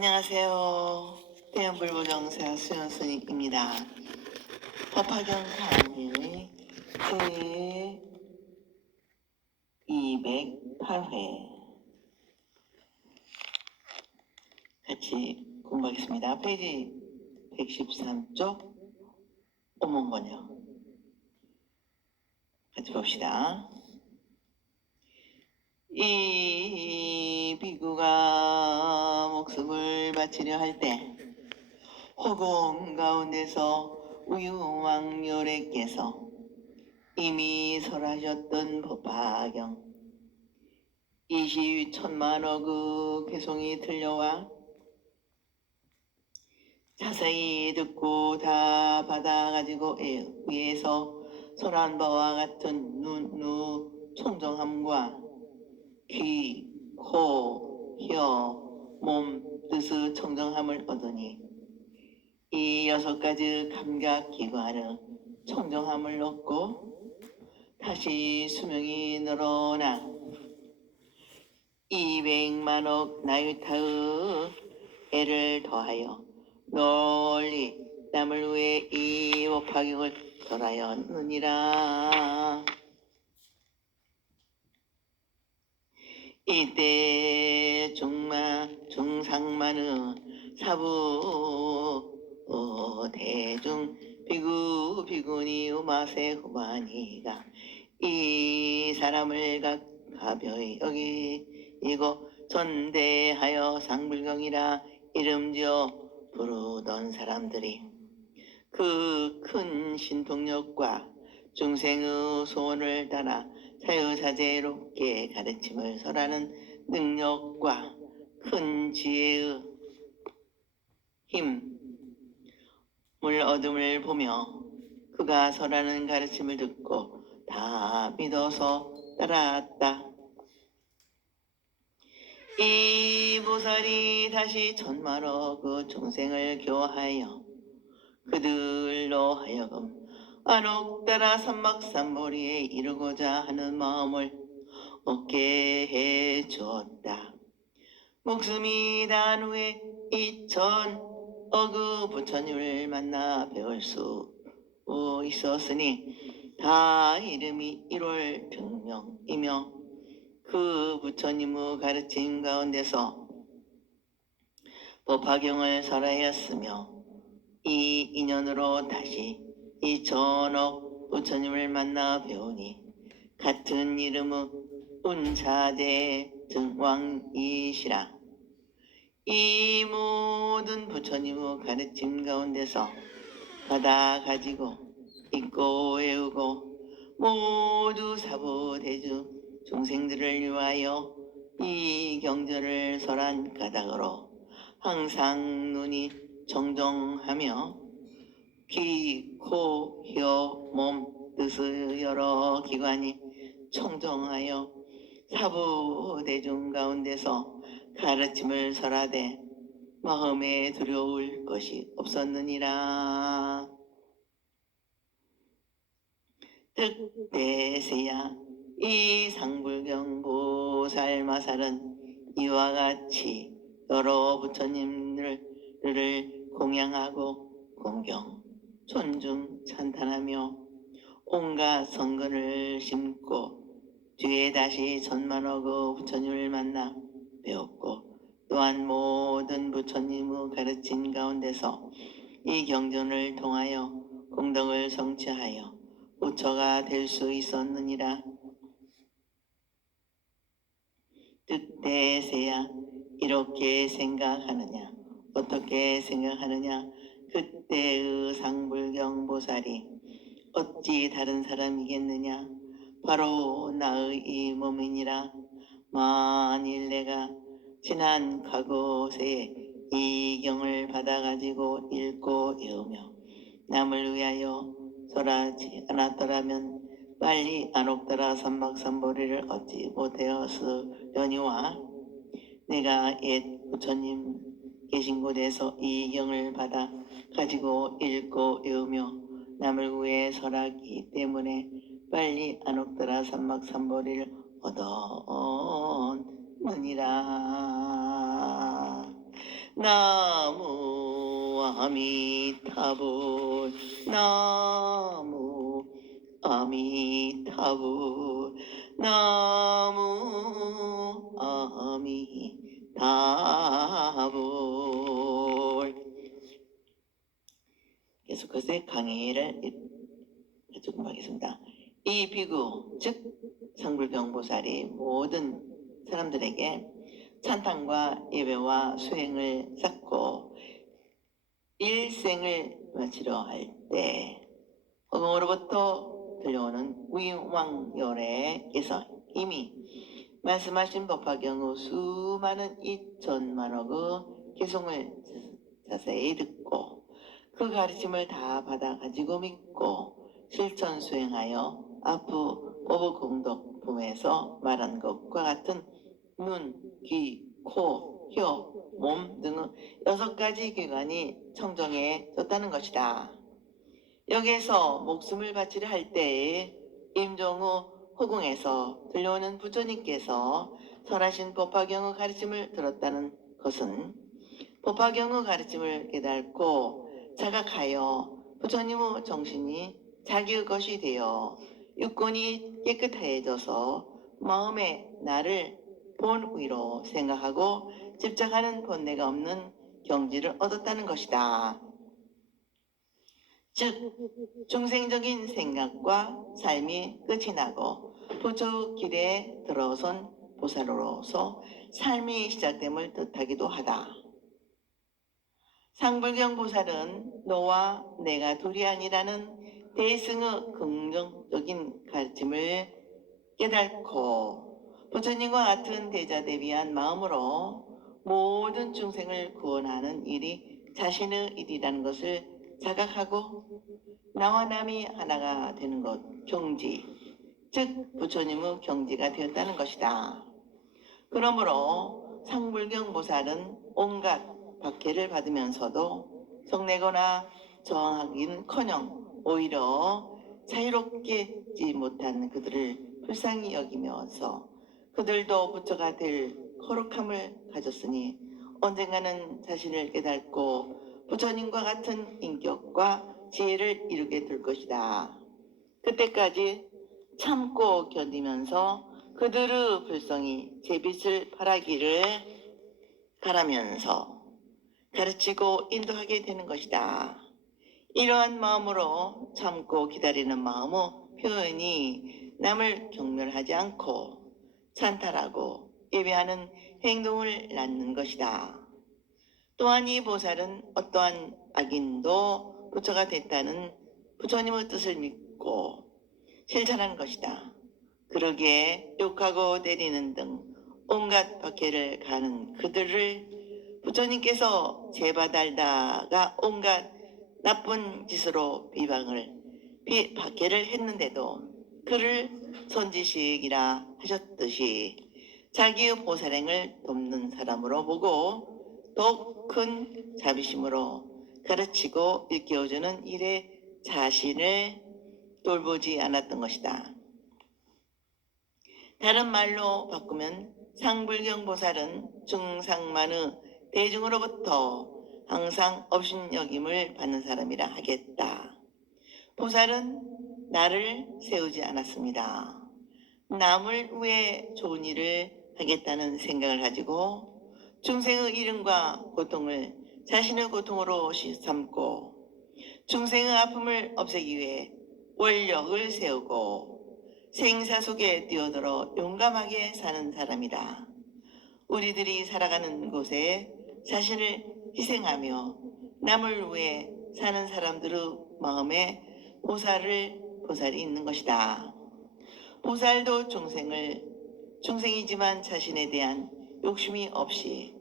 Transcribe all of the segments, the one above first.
안녕하세요. 대한불보정사 수연스님입니다. 법화경 강의의 제208회 같이 공부하겠습니다. 페이지 113쪽 원문번역 같이 봅시다. 이 비구가 목숨을 바치려 할 때 허공 가운데서 우유왕열애께서 이미 설하셨던 법화경 21,000만억 개송이 들려와 자세히 듣고 다 받아가지고 위에서 설한 바와 같은 눈, 청정함과 귀, 코, 혀, 몸, 뜻의 청정함을 얻으니 이 6가지 감각기관의 청정함을 얻고 다시 수명이 늘어나 200만억 나유타의 애를 더하여 널리 남을 위해 이 법화경을 설하였느니라. 이때 중상만의 사부 대중 비구 비구니 우마세 후바니가 이 사람을 가벼이 여기고 전대하여 상불경이라 이름지어 부르던 사람들이 그 큰 신통력과 중생의 소원을 따라 자유자재롭게 가르침을 설하는 능력과 큰 지혜의 힘을 얻음을 보며 그가 설하는 가르침을 듣고 다 믿어서 따랐다. 이 보살이 다시 1,000만억 중생을 교화하여 그들로 하여금 안옥따라 삼막삼보리에 이르고자 하는 마음을 얻게 해 주었다. 목숨이 단 후에 2,000억 부처님을 만나 배울 수 있었으니 다 이름이 1월 평명이며 그 부처님의 가르침 가운데서 법화경을 설하였으며 이 인연으로 다시 2,000억 부처님을 만나 배우니 같은 이름의 운차대 증왕이시라. 이 모든 부처님의 가르침 가운데서 받아 가지고 읽고 외우고 모두 사부대주 중생들을 위하여 이 경전을 설한 까닭으로 항상 눈이 정정하며 귀, 코, 혀, 몸, 뜻의 여러 기관이 청정하여 사부대중 가운데서 가르침을 설하되 마음에 두려울 것이 없었느니라. 득대세야 이 상불경 보살마살은 이와 같이 여러 부처님들을 공양하고 공경, 존중, 찬탄하며 온갖 성근을 심고 뒤에 다시 1,000만억 부처님을 만나 배웠고 또한 모든 부처님의 가르침 가운데서 이 경전을 통하여 공덕을 성취하여 부처가 될 수 있었느니라. 득대세야 이렇게 생각하느냐? 어떻게 생각하느냐? 그때의 상불경 보살이 어찌 다른 사람이겠느냐? 바로 나의 이 몸이니라. 만일 내가 지난 과거세에 이 경을 받아가지고 읽고 외우며 남을 위하여 설하지 않았더라면 빨리 안옥따라 삼막삼보리를 얻지 못하였으려니와 내가 옛 부처님 계신 곳에서 이 경을 받아 가지고 읽고 외우며 남을 위해 설하기 때문에 빨리 안옥따라 삼막삼보리를 얻었느니라. 나무 아미타불 나무 아미타불 나무 아미타불. 계속해서 강의를 해주고 하겠습니다. 이 비구 즉 상불경보살이 모든 사람들에게 찬탄과 예배와 수행을 쌓고 일생을 마치려 할 때 허공으로부터 들려오는 위왕열애께서 이미 말씀하신 법화경의 수많은 2천만억의 개송을 자세히 듣고 그 가르침을 다 받아 가지고 믿고 실천 수행하여 앞으로 오보공덕품에서 말한 것과 같은 눈, 귀, 코, 혀, 몸 등의 6가지 기관이 청정해졌다는 것이다. 여기에서 목숨을 바치려 할 때에 임종후 허공에서 들려오는 부처님께서 설하신 법화경의 가르침을 들었다는 것은 법화경의 가르침을 깨닫고 자각하여 부처님의 정신이 자기의 것이 되어 육권이 깨끗해져서 마음에 나를 본위로 생각하고 집착하는 본내가 없는 경지를 얻었다는 것이다. 즉 중생적인 생각과 삶이 끝이 나고 부처의 길에 들어선 보살로서 삶이 시작됨을 뜻하기도 하다. 상불경 보살은 너와 내가 둘이 아니라는 대승의 긍정적인 가르침을 깨닫고 부처님과 같은 대자대비한 마음으로 모든 중생을 구원하는 일이 자신의 일이라는 것을 자각하고 나와 남이 하나가 되는 것, 경지, 즉 부처님의 경지가 되었다는 것이다. 그러므로 상불경 보살은 온갖 박해를 받으면서도 성내거나 저항하기는커녕 오히려 자유롭게지 못한 그들을 불쌍히 여기면서 그들도 부처가 될 거룩함을 가졌으니 언젠가는 자신을 깨닫고 부처님과 같은 인격과 지혜를 이루게 될 것이다. 그때까지 참고 견디면서 그들의 불성이 제 빛을 발하기를 바라면서 가르치고 인도하게 되는 것이다. 이러한 마음으로 참고 기다리는 마음의 표현이 남을 경멸하지 않고 찬탈하고 예배하는 행동을 낳는 것이다. 또한 이 보살은 어떠한 악인도 부처가 됐다는 부처님의 뜻을 믿고 실천하는 것이다. 그러기에 욕하고 때리는 등 온갖 박해를 가하는 그들을 부처님께서 재봐달다가 온갖 나쁜 짓으로 박해를 했는데도 그를 선지식이라 하셨듯이 자기의 보살행을 돕는 사람으로 보고 더욱 큰 자비심으로 가르치고 일깨워주는 일에 자신을 돌보지 않았던 것이다. 다른 말로 바꾸면 상불경 보살은 중상만의 대중으로부터 항상 업신여김을 받는 사람이라 하겠다. 보살은 나를 세우지 않았습니다. 남을 위해 좋은 일을 하겠다는 생각을 가지고 중생의 이름과 고통을 자신의 고통으로 삼고 중생의 아픔을 없애기 위해 원력을 세우고 생사 속에 뛰어들어 용감하게 사는 사람이다. 우리들이 살아가는 곳에 자신을 희생하며 남을 위해 사는 사람들의 마음에 보살이 있는 것이다. 보살도 중생이지만 자신에 대한 욕심이 없이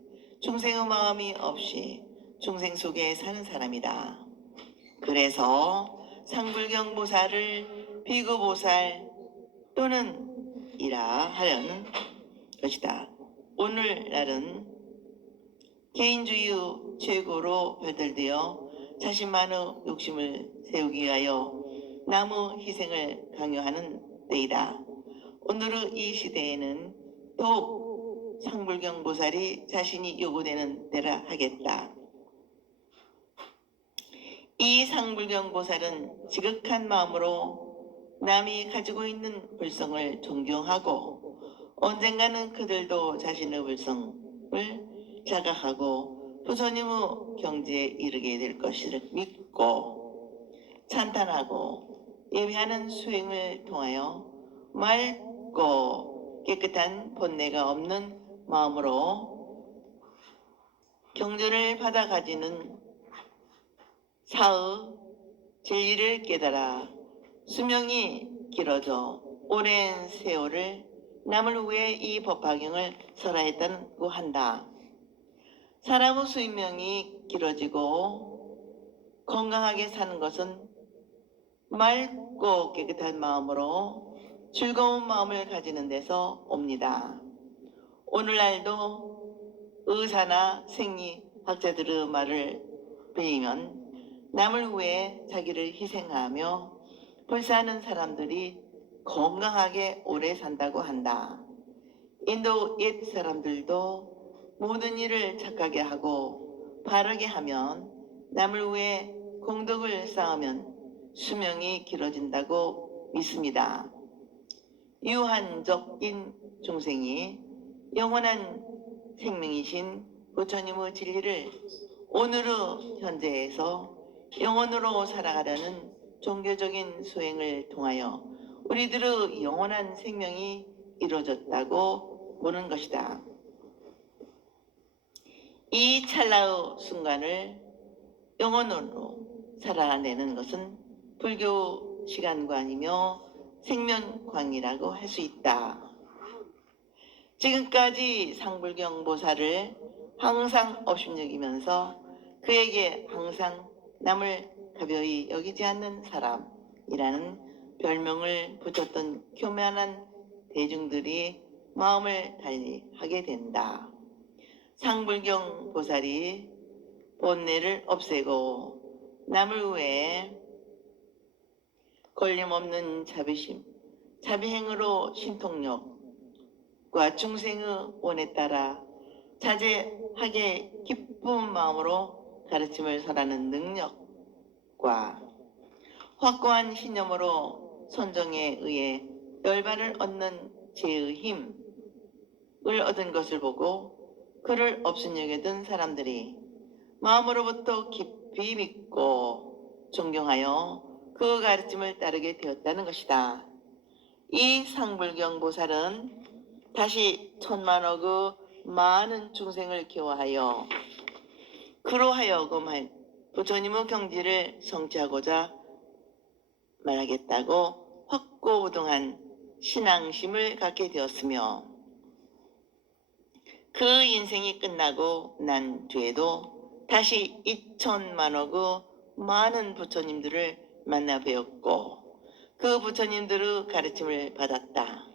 중생의 마음이 없이 중생 속에 사는 사람이다. 그래서 상불경 보살을 비구보살 또는 이라 하려는 것이다. 오늘날은 개인주의의 최고로 발달되어 자신만의 욕심을 세우기 위하여 남의 희생을 강요하는 때이다. 오늘의 이 시대에는 더욱 상불경 보살이 자신이 요구되는 대로 하겠다. 이 상불경 보살은 지극한 마음으로 남이 가지고 있는 불성을 존경하고 언젠가는 그들도 자신의 불성을 자각하고 부처님의 경지에 이르게 될 것을 믿고 찬탄하고 예배하는 수행을 통하여 맑고 깨끗한 본내가 없는 마음으로 경전을 받아 가지는 사의 진리를 깨달아 수명이 길어져 오랜 세월을 남을 위해 이 법화경을 설하였다고 한다. 사람의 수명이 길어지고 건강하게 사는 것은 맑고 깨끗한 마음으로 즐거운 마음을 가지는 데서 옵니다. 오늘날도 의사나 생리학자들의 말을 베이면 남을 위해 자기를 희생하며 불사하는 사람들이 건강하게 오래 산다고 한다. 인도 옛 사람들도 모든 일을 착하게 하고 바르게 하면 남을 위해 공덕을 쌓으면 수명이 길어진다고 믿습니다. 유한적인 중생이 영원한 생명이신 부처님의 진리를 오늘의 현재에서 영원으로 살아가려는 종교적인 수행을 통하여 우리들의 영원한 생명이 이루어졌다고 보는 것이다. 이 찰나의 순간을 영원으로 살아내는 것은 불교 시간관이며 생명광이라고 할 수 있다. 지금까지 상불경 보살을 항상 업신여기면서 그에게 항상 남을 가벼이 여기지 않는 사람이라는 별명을 붙였던 교만한 대중들이 마음을 달리하게 된다. 상불경 보살이 본내를 없애고 남을 위해 걸림없는 자비심, 자비행으로 신통력과 중생의 원에 따라 자제하게 기쁜 마음으로 가르침을 설하는 능력과 확고한 신념으로 선정에 의해 열반을 얻는 제의 힘을 얻은 것을 보고 그를 업신여기던 사람들이 마음으로부터 깊이 믿고 존경하여 그 가르침을 따르게 되었다는 것이다. 이 상불경 보살은 다시 천만억의 많은 중생을 기워하여 그로 하여금 부처님의 경지를 성취하고자 말하겠다고 확고부동한 신앙심을 갖게 되었으며 그 인생이 끝나고 난 뒤에도 다시 2천만억의 많은 부처님들을 만나 뵈었고 그 부처님들의 가르침을 받았다.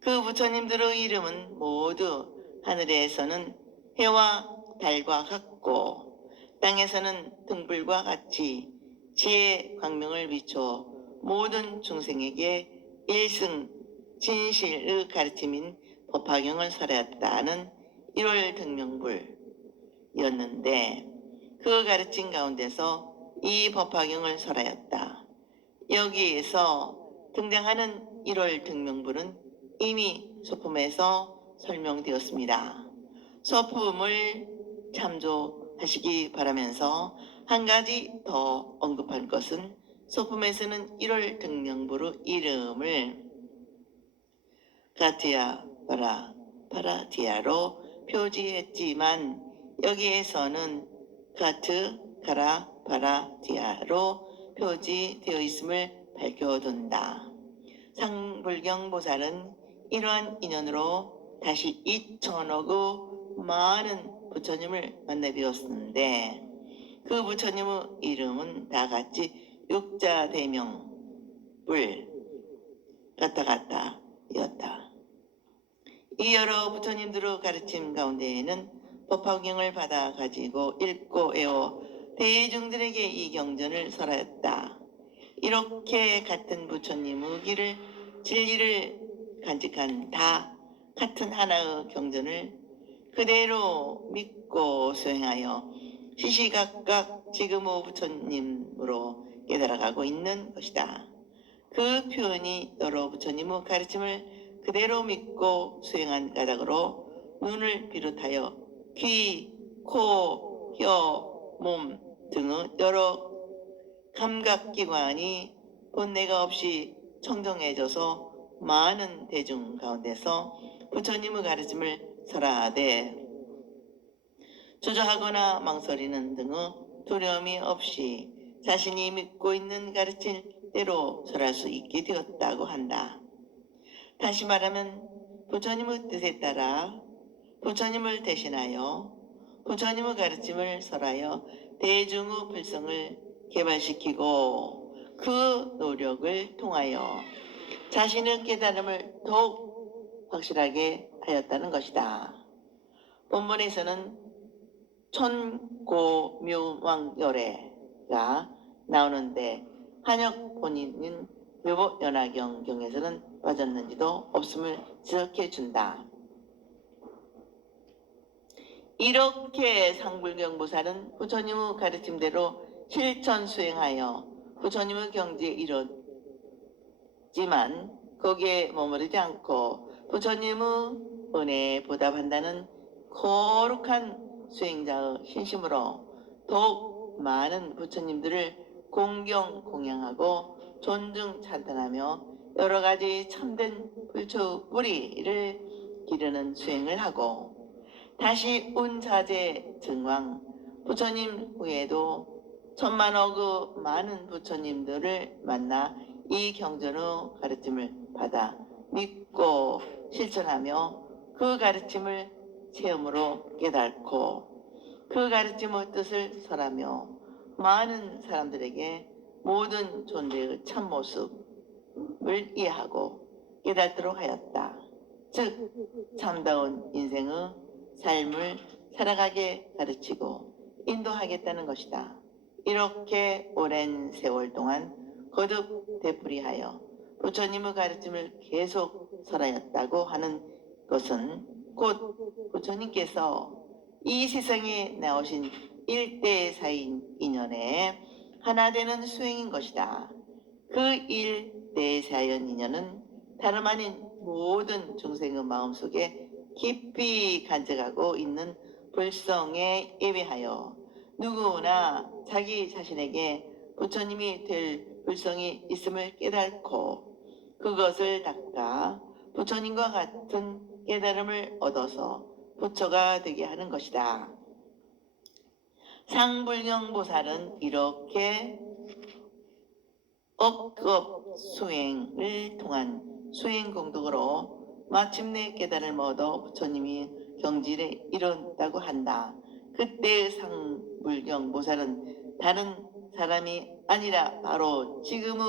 그 부처님들의 이름은 모두 하늘에서는 해와 달과 같고 땅에서는 등불과 같이 지혜의 광명을 비춰 모든 중생에게 일승 진실의 가르침인 법화경을 설하였다는 1월 등명불이었는데 그 가르침 가운데서 이 법화경을 설하였다. 여기에서 등장하는 1월 등명불은 이미 소품에서 설명되었습니다. 소품을 참조하시기 바라면서 한 가지 더 언급할 것은 소품에서는 1월 등명불의 이름을 가티아 파라디아로 표지했지만 여기에서는 가트 가라 파라디아로 표지되어 있음을 밝혀둔다. 상불경 보살은 이러한 인연으로 다시 2천억의 많은 부처님을 만나 뵈었는데 그 부처님의 이름은 다 같이 육자대명불 가타가타였다. 이 여러 부처님들의 가르침 가운데에는 법화경을 받아 가지고 읽고 외워 대중들에게 이 경전을 설하였다. 이렇게 같은 부처님의 길을 진리를 간직한 다 같은 하나의 경전을 그대로 믿고 수행하여 시시각각 지금의 부처님으로 깨달아가고 있는 것이다. 그 표현이 여러 부처님의 가르침을 그대로 믿고 수행한 까닭으로 눈을 비롯하여 귀, 코, 혀, 몸 등의 여러 감각기관이 본내가 없이 청정해져서 많은 대중 가운데서 부처님의 가르침을 설하되 주저하거나 망설이는 등의 두려움이 없이 자신이 믿고 있는 가르침대로 설할 수 있게 되었다고 한다. 다시 말하면 부처님의 뜻에 따라 부처님을 대신하여 부처님의 가르침을 설하여 대중의 불성을 개발시키고 그 노력을 통하여 자신의 깨달음을 더욱 확실하게 하였다는 것이다. 본문에서는 천고묘왕열애가 나오는데 한역 본인인 묘보연화경 경에서는 빠졌는지도 없음을 지적해 준다. 이렇게 상불경보살은 부처님의 가르침대로 실천 수행하여 부처님의 경지에 이르지만 거기에 머무르지 않고 부처님의 은혜에 보답한다는 거룩한 수행자의 신심으로 더욱 많은 부처님들을 공경 공양하고 존중 찬탄하며 여러 가지 참된 불초의 뿌리를 기르는 수행을 하고 다시 운자재 증왕 부처님 후에도 천만억의 많은 부처님들을 만나 이 경전의 가르침을 받아 믿고 실천하며 그 가르침을 체험으로 깨닫고 그 가르침의 뜻을 설하며 많은 사람들에게 모든 존재의 참모습을 이해하고 깨닫도록 하였다. 즉 참다운 인생의 삶을 살아가게 가르치고 인도하겠다는 것이다. 이렇게 오랜 세월 동안 거듭 되풀이하여 부처님의 가르침을 계속 설하였다고 하는 것은 곧 부처님께서 이 세상에 나오신 일대사인 인연에 하나 되는 수행인 것이다. 그 일대사연 인연은 다름 아닌 모든 중생의 마음속에 깊이 간직하고 있는 불성에 예배하여 누구나 자기 자신에게 부처님이 될 불성이 있음을 깨닫고 그것을 닦아 부처님과 같은 깨달음을 얻어서 부처가 되게 하는 것이다. 상불경보살은 이렇게 억겁 수행을 통한 수행 공덕으로 마침내 깨달음을 얻어 부처님이 경지에 이른다고 한다. 그때의 상불경보살은 다른 사람이 아니라 바로 지금의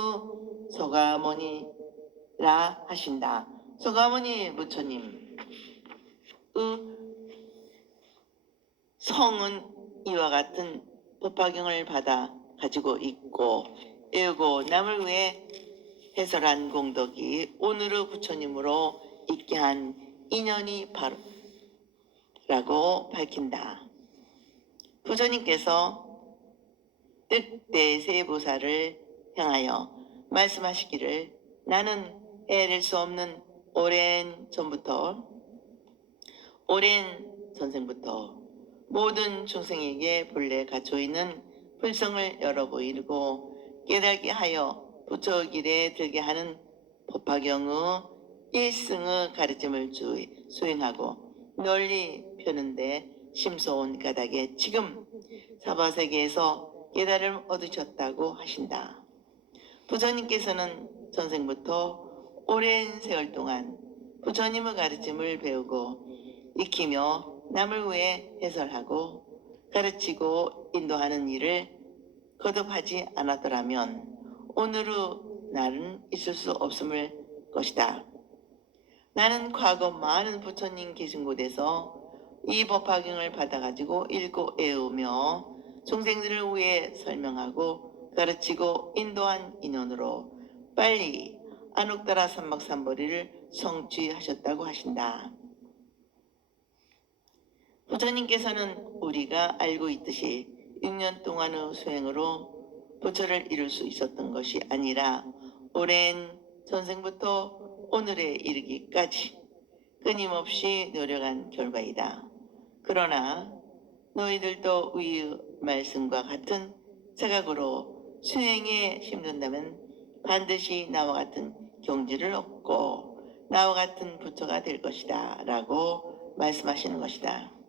소가모니라 하신다. 소가모니 부처님의 성은 이와 같은 법화경을 받아 가지고 있고 애우고 남을 위해 해설한 공덕이 오늘의 부처님으로 있게 한 인연이 바로라고 밝힌다. 부처님께서 득대세보살을 향하여 말씀하시기를 나는 헤아릴 수 없는 오랜 전생부터 모든 중생에게 본래 갖춰있는 불성을 열어 보이고 깨닫게 하여 부처 길에 들게 하는 법화경의 일승의 가르침을 수행하고 널리 펴는데 심소온 까닭에 지금 사바세계에서 깨달음을 얻으셨다고 하신다. 부처님께서는 전생부터 오랜 세월 동안 부처님의 가르침을 배우고 익히며 남을 위해 해설하고 가르치고 인도하는 일을 거듭하지 않았더라면 오늘의 나는 있을 수 없음을 것이다. 나는 과거 많은 부처님 계신 곳에서 이 법화경을 받아가지고 읽고 애우며 중생들을 위해 설명하고 가르치고 인도한 인연으로 빨리 안옥다라 삼박삼보리를 성취하셨다고 하신다. 부처님께서는 우리가 알고 있듯이 6년 동안의 수행으로 부처를 이룰 수 있었던 것이 아니라 오랜 전생부터 오늘에 이르기까지 끊임없이 노력한 결과이다. 그러나 너희들도 위의 말씀과 같은 생각으로 수행에 힘든다면 반드시 나와 같은 경지를 얻고 나와 같은 부처가 될 것이다 라고 말씀하시는 것이다.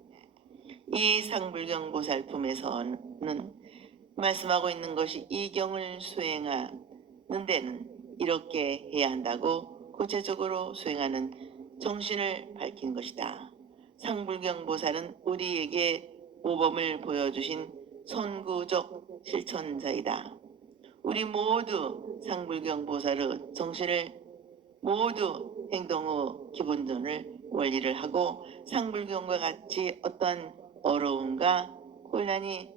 이 상불경 보살품에서는 말씀하고 있는 것이 이 경을 수행하는 데는 이렇게 해야 한다고 구체적으로 수행하는 정신을 밝힌 것이다. 상불경 보살은 우리에게 모범을 보여주신 선구적 실천자이다. 우리 모두 상불경 보살의 정신을 모두 행동의 기본전을 원리를 하고 상불경과 같이 어떤 어려움과 혼란이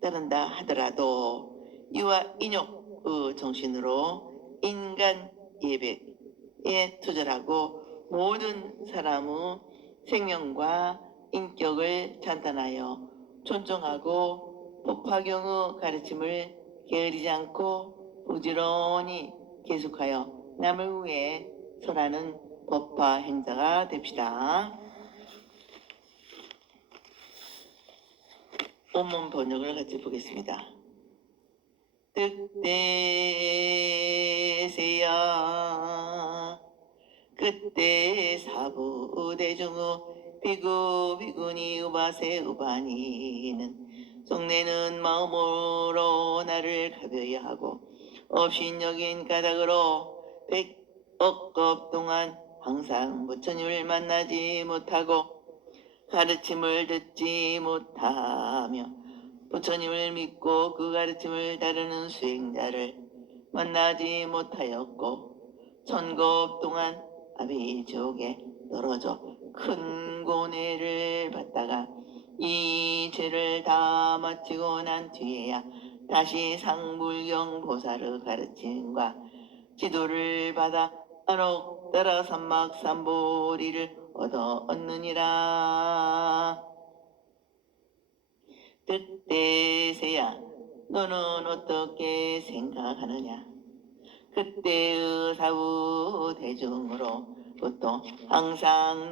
따른다 하더라도 이와 인욕의 정신으로 인간 예백에 투절하고 모든 사람의 생명과 인격을 찬탄하여 존중하고 법화경의 가르침을 게으르지 않고 부지런히 계속하여 남을 위해 설하는 법화 행자가 됩시다. 원문 번역을 같이 보겠습니다. 득대세야 그때 사부 대중의 비구 비구니 우바세 우바니는 속내는 마음으로 나를 가벼이 하고 업신여긴 까닭으로 100억 동안 항상 부처님을 만나지 못하고 가르침을 듣지 못하며 부처님을 믿고 그 가르침을 따르는 수행자를 만나지 못하였고 1000급 동안 아비지옥에 떨어져 큰 고뇌를 받다가 이 죄를 다 마치고 난 뒤에야 다시 상불경 보살의 가르침과 지도를 받아 안옥따라 삼막삼보리를 얻느니라. 그때세야 너는 어떻게 생각하느냐? 그때의 사후 대중으로부터 항상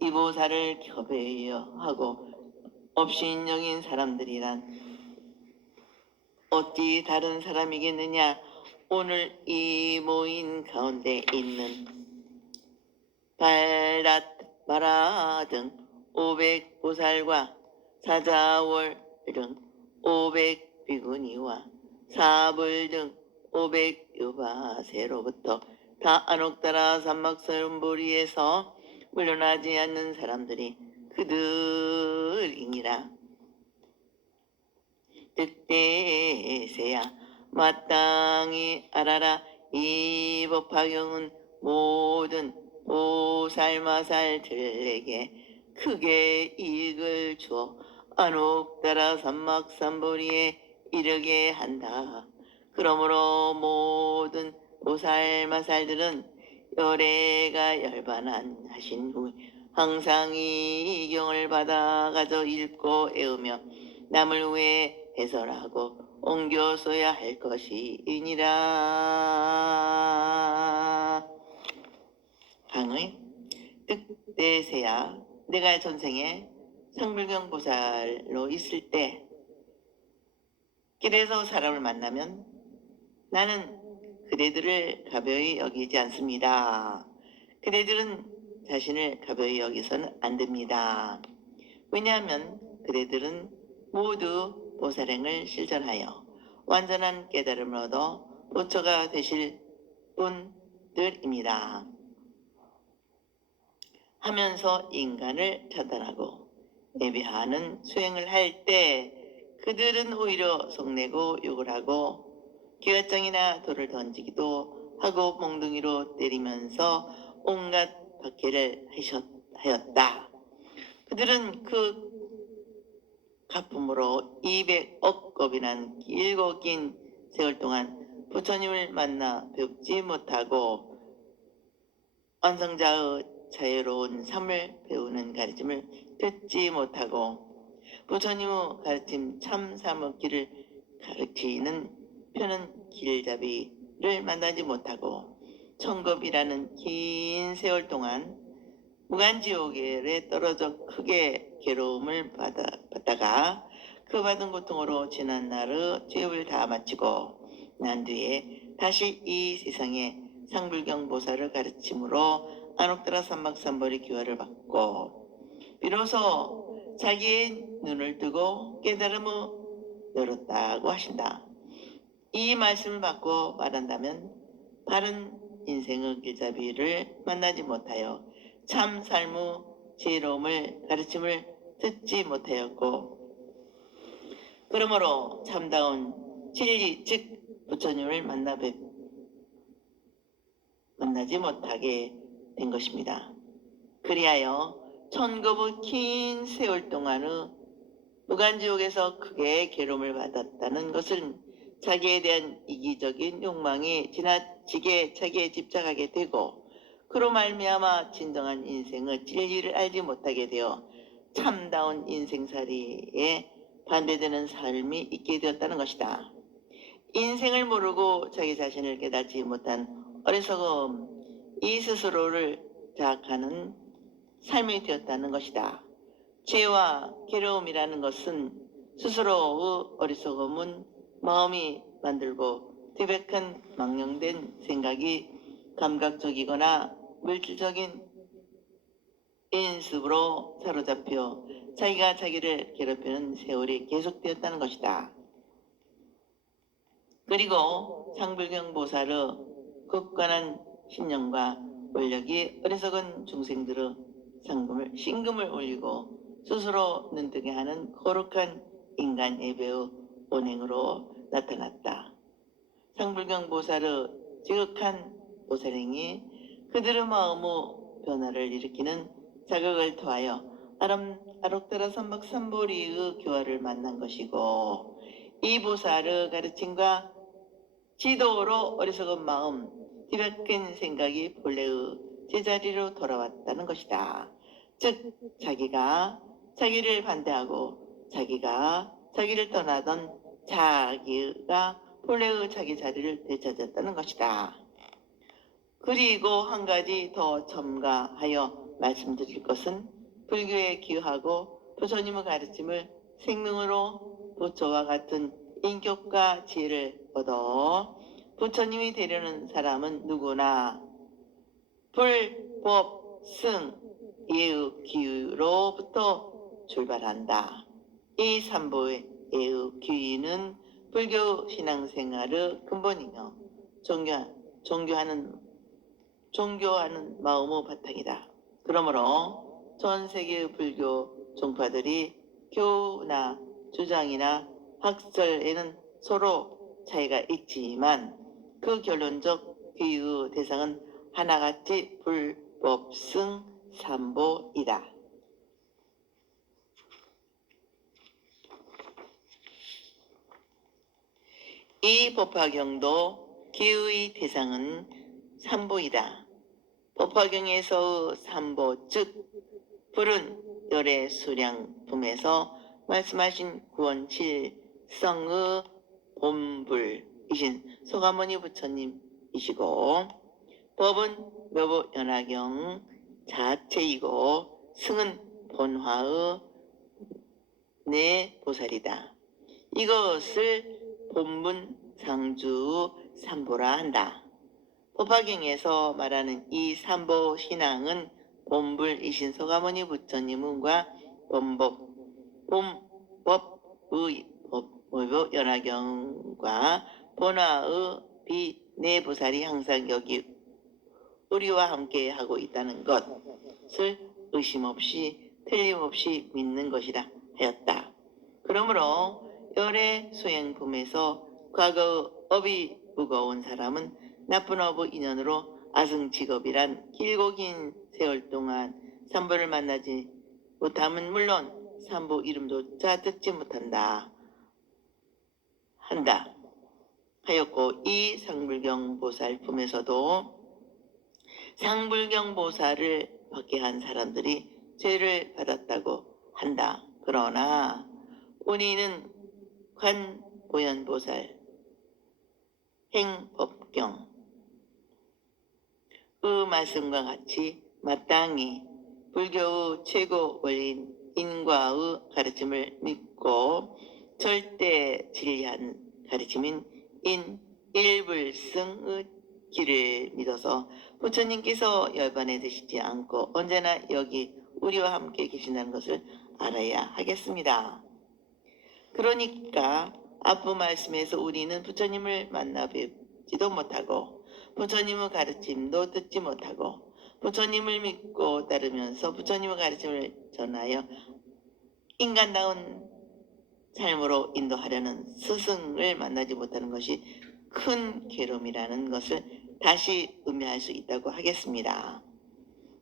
이 보살을 켜배하고 업신여긴 사람들이란 어찌 다른 사람이겠느냐? 오늘 이 모인 가운데 있는 발랏, 마라 등 500보살과 사자월 등 500비구니와 사불 등 500유바세로부터 다 안옥따라 삼막설보리에서 물러나지 않는 사람들이 그들이니라. 득대세야 마땅히 알아라. 이 법화경은 모든 보살마살들에게 크게 이익을 주어 안옥따라 삼막삼보리에 이르게 한다. 그러므로 모든 보살마살들은 열애가 열반한 하신 후 항상 이 경을 받아가져 읽고 외우며 남을 위해 해설하고 옮겨 써야 할 것이니라. 강의 득대세야 내가 전생에 상불경 보살로 있을 때 길에서 사람을 만나면 나는 그대들을 가벼이 여기지 않습니다. 그대들은 자신을 가벼이 여기서는 안 됩니다. 왜냐하면 그대들은 모두 보살행을 실천하여 완전한 깨달음을 얻어 부처가 되실 분들입니다. 하면서 인간을 차단하고 예배하는 수행을 할 때 그들은 오히려 속내고 욕을 하고 기왓장이나 돌을 던지기도 하고 몽둥이로 때리면서 온갖 박해를 하였다. 그들은 그 가품으로 200억 겁이난 길고 긴 세월 동안 부처님을 만나 뵙지 못하고 완성자의 자유로운 삶을 배우는 가르침을 듣지 못하고 부처님의 가르침 참 삶의 길을 가르치는 표는 길잡이를 만나지 못하고 천겁이라는 긴 세월 동안 무간지옥에 떨어져 크게 괴로움을 받다가 그 받은 고통으로 지난 날의 죄업을 다 마치고 난 뒤에 다시 이 세상에 상불경 보살을 가르침으로 안옥다라 삼박삼벌의 기화를 받고 비로소 자기의 눈을 뜨고 깨달음을 열었다고 하신다. 이 말씀을 받고 말한다면 바른 인생의 길잡이를 만나지 못하여 참 삶의 지혜로움을 가르침을 듣지 못하였고 그러므로 참다운 진리 즉 부처님을 만나지 못하게 된 것입니다. 그리하여 천겁의 긴 세월 동안의 무간지옥에서 크게 괴로움을 받았다는 것은 자기에 대한 이기적인 욕망이 지나치게 자기에 집착하게 되고 그로 말미암아 진정한 인생의 진리를 알지 못하게 되어 참다운 인생살이에 반대되는 삶이 있게 되었다는 것이다. 인생을 모르고 자기 자신을 깨닫지 못한 어리석음, 이 스스로를 자학하는 삶이 되었다는 것이다. 죄와 괴로움이라는 것은 스스로의 어리석음은 마음이 만들고 뒤백한 망령된 생각이 감각적이거나 물질적인 인습으로 사로잡혀 자기가 자기를 괴롭히는 세월이 계속되었다는 것이다. 그리고 상불경 보살의 굳건한 신념과 원력이 어리석은 중생들의 신금을 올리고 스스로 눈뜨게 하는 거룩한 인간 예배의 온행으로 나타났다. 상불경 보살의 지극한 보살행이 그들의 마음의 변화를 일으키는 자극을 토하여 아록다라 삼박삼보리의 교화를 만난 것이고 이 보살의 가르침과 지도로 어리석은 마음, 뒤바뀐 생각이 본래의 제자리로 돌아왔다는 것이다. 즉 자기가 자기를 반대하고 자기가 자기를 떠나던 자기가 본래의 자기 자리를 되찾았다는 것이다. 그리고 한 가지 더 첨가하여 말씀드릴 것은 불교에 기여하고 부처님의 가르침을 생명으로 부처와 같은 인격과 지혜를 얻어 부처님이 되려는 사람은 누구나 불법 승 예의 기유로부터 출발한다. 이 삼보의 예의 기유는 불교 신앙생활의 근본이며 종교하는 마음의 바탕이다. 그러므로 전 세계의 불교 종파들이 교나 주장이나 학설에는 서로 차이가 있지만 그 결론적 기유 대상은 하나같이 불법승 삼보이다. 이 법화경도 기유의 대상은 삼보이다. 법화경에서의 삼보 즉 불은 열의 수량품에서 말씀하신 구원칠성의 본불이신 소가모니 부처님이시고 법은 묘보연화경 자체이고 승은 본화의 네 보살이다. 이것을 본문 상주 삼보라 한다. 법화경에서 말하는 이 삼보 신앙은 본불이신 소가모니 부처님과 본법의 묘보연화경과 본화의 비네 보살이 항상 여기 우리와 함께 하고 있다는 것을 의심 없이 틀림없이 믿는 것이라 하였다. 그러므로 열의 수행품에서 과거의 업이 무거운 사람은 나쁜 업의 인연으로 아승직업이란 길고 긴 세월 동안 삼보를 만나지 못함은 물론 삼보 이름조차 듣지 못한다 하였고 이 상불경 보살 품에서도 상불경 보살을 받게 한 사람들이 죄를 받았다고 한다. 그러나 우리는 관보현보살 행법경 그 말씀과 같이 마땅히 불교의 최고 원리인 인과의 가르침을 믿고 절대 진리한 가르침인 인일불승의 길을 믿어서 부처님께서 열반에 드시지 않고 언제나 여기 우리와 함께 계신다는 것을 알아야 하겠습니다. 그러니까 앞부 말씀에서 우리는 부처님을 만나 뵙지도 못하고 부처님의 가르침도 듣지 못하고 부처님을 믿고 따르면서 부처님의 가르침을 전하여 인간다운 삶으로 인도하려는 스승을 만나지 못하는 것이 큰 괴로움이라는 것을 다시 의미할 수 있다고 하겠습니다.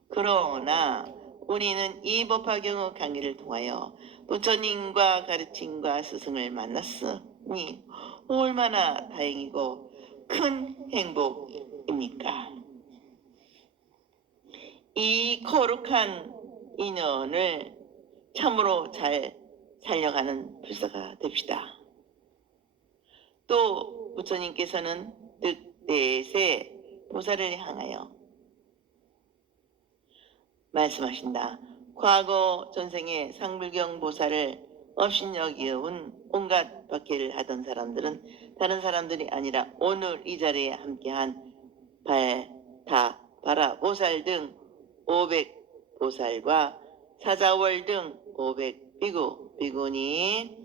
그러나 우리는 이 법화경의 강의를 통하여 부처님과 가르침과 스승을 만났으니 얼마나 다행이고 큰 행복입니까? 이 거룩한 인연을 참으로 잘 살려가는 불사가 됩시다. 또 부처님께서는 득대세 보살을 향하여 말씀하신다. 과거 전생에 상불경 보살을 업신여기온 온갖 박해를 하던 사람들은 다른 사람들이 아니라 오늘 이 자리에 함께한 바라보살 등 500보살과 사자월 등 500비구, 비구니와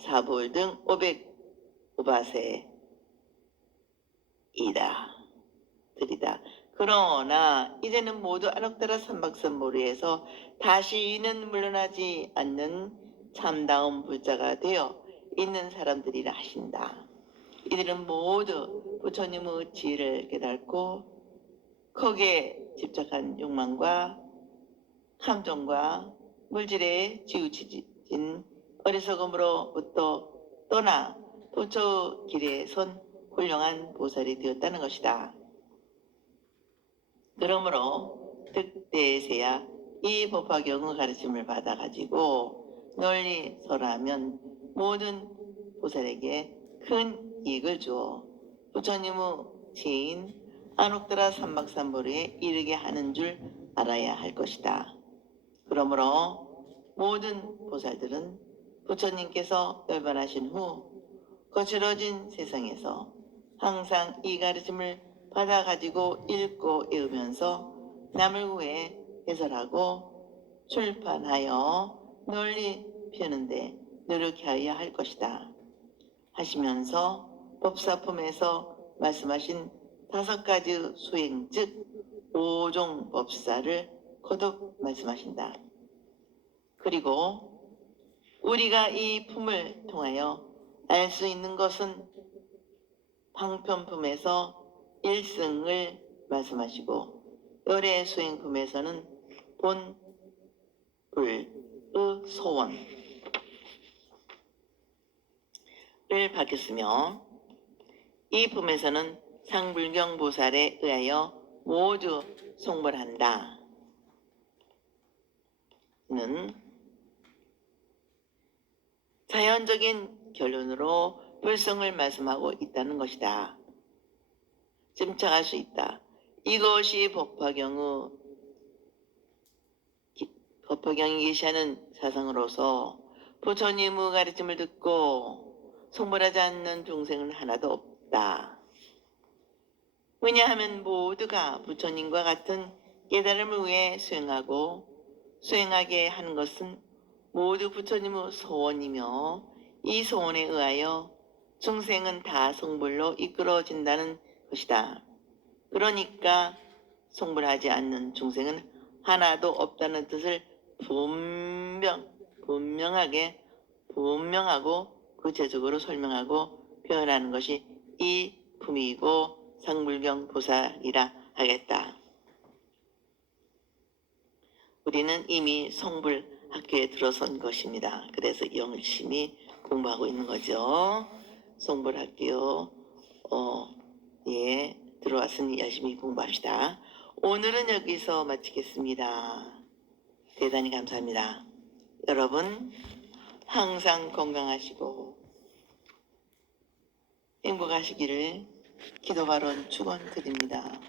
사볼 등 500우바세이다. 들이다. 그러나 이제는 모두 안옥다라 삼박선모리에서 다시는 물러나지 않는 참다운 불자가 되어 있는 사람들이라 하신다. 이들은 모두 부처님의 지혜를 깨닫고 거기에 집착한 욕망과 감정과 물질에 치우쳐진 어리석음으로부터 떠나 부처의 길에 선 훌륭한 보살이 되었다는 것이다. 그러므로 득대세야 이 법화경의 가르침을 받아가지고 널리 설하면 모든 보살에게 큰 이익을 주어 부처님의 지인 안옥다라 삼박삼보리에 이르게 하는 줄 알아야 할 것이다. 그러므로 모든 보살들은 부처님께서 열반하신 후 거칠어진 세상에서 항상 이 가르침을 받아가지고 읽고 외우면서 남을 위해 해설하고 출판하여 널리 펴는데 노력하여야 할 것이다. 하시면서 법사품에서 말씀하신 5가지 수행 즉 5종 법사를 거듭 말씀하신다. 그리고 우리가 이 품을 통하여 알 수 있는 것은 방편품에서 일승을 말씀하시고 열애 수행품에서는 본불의 소원을 밝혔으며 이 품에서는 상불경보살에 의하여 모두 송벌한다. 는 자연적인 결론으로 불성을 말씀하고 있다는 것이다. 짐작할 수 있다. 이것이 법화경이 계시하는 사상으로서 부처님의 가르침을 듣고 송벌하지 않는 중생은 하나도 없다. 왜냐하면 모두가 부처님과 같은 깨달음을 위해 수행하게 하는 것은 모두 부처님의 소원이며 이 소원에 의하여 중생은 다 성불로 이끌어진다는 것이다. 그러니까 성불하지 않는 중생은 하나도 없다는 뜻을 분명하고 구체적으로 설명하고 표현하는 것이 이 품이고 상불경 보살이라 하겠다. 우리는 이미 성불학교에 들어선 것입니다. 그래서 열심히 공부하고 있는 거죠. 성불학교 들어왔으니 열심히 공부합시다. 오늘은 여기서 마치겠습니다. 대단히 감사합니다. 여러분 항상 건강하시고 행복하시기를 기도 발언 축원드립니다.